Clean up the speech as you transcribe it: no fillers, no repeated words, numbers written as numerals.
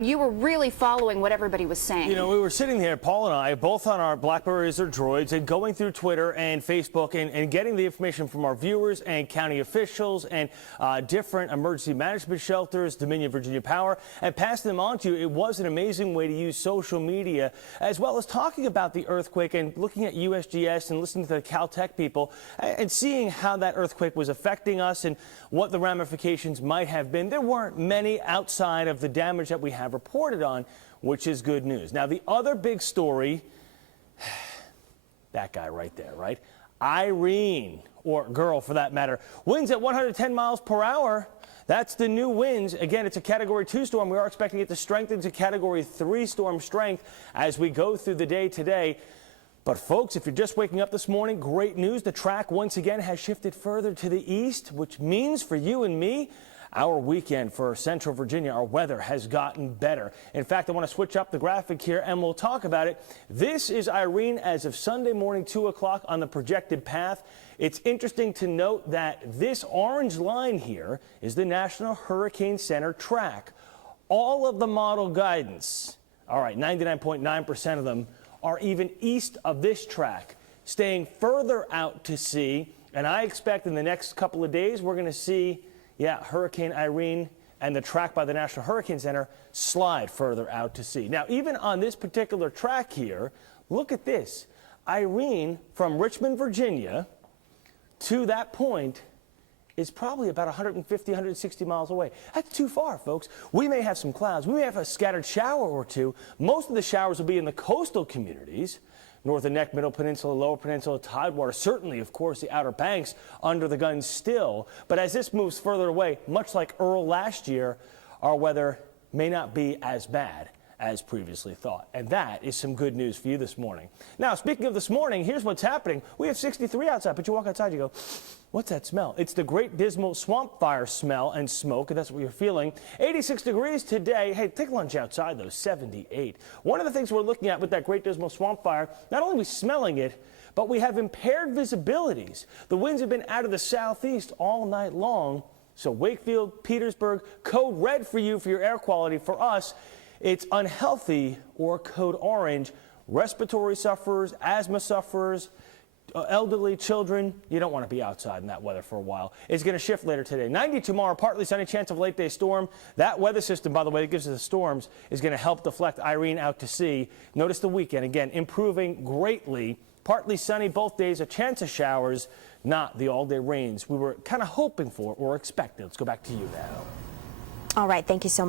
You were really following what everybody was saying. You know, we were sitting there, Paul and I, both on our Blackberries or Droids, and going through Twitter and Facebook and getting the information from our viewers and county officials and different emergency management shelters, Dominion Virginia Power, and passing them on to you. It was an amazing way to use social media, as well as talking about the earthquake and looking at USGS and listening to the Caltech people and seeing how that earthquake was affecting us and what the ramifications might have been. There weren't many outside of the damage that we have reported on, which is good news. Now, the other big story, that guy right there, right? Irene, or girl for that matter, winds at 110 miles per hour. That's the new winds. Again, it's a Category 2 storm. We are expecting it to strengthen to Category 3 storm strength as we go through the day today. But folks, if you're just waking up this morning, great news. The track once again has shifted further to the east, which means for you and me, our weekend for Central Virginia, our weather has gotten better. In fact, I want to switch up the graphic here and we'll talk about it. This is Irene as of Sunday morning, 2 o'clock on the projected path. It's interesting to note that this orange line here is the National Hurricane Center track. All of the model guidance, all right, 99.9% of them are even east of this track, staying further out to sea. And I expect in the next couple of days, we're going to see Hurricane Irene and the track by the National Hurricane Center slide further out to sea. Now, even on this particular track here, look at this. Irene from Richmond, Virginia to that point is probably about 150, 160 miles away. That's too far, folks. We may have some clouds. We may have a scattered shower or two. Most of the showers will be in the coastal communities. Northern Neck, Middle Peninsula, Lower Peninsula, Tidewater, certainly, of course, the Outer Banks under the gun still. But as this moves further away, much like Earl last year, our weather may not be as bad as previously thought. And that is some good news for you this morning. Now, speaking of this morning, here's what's happening. We have 63 outside, but you walk outside, you go, what's that smell? It's the Great Dismal Swamp Fire smell and smoke, and that's what you're feeling. 86 degrees today. Hey, take lunch outside, though, 78. One of the things we're looking at with that Great Dismal Swamp Fire, not only are we smelling it, but we have impaired visibilities. The winds have been out of the southeast all night long. So Wakefield, Petersburg, code red for you for your air quality. For us, it's unhealthy or code orange. Respiratory sufferers, asthma sufferers, elderly, children, you don't want to be outside in that weather for a while. It's going to shift later today. 90 tomorrow, partly sunny, chance of late day storm. That weather system, by the way, that gives us the storms, is going to help deflect Irene out to sea. Notice the weekend, again, improving greatly. Partly sunny both days, a chance of showers, not the all-day rains we were kind of hoping for or expecting. Let's go back to you now. All right, thank you so much.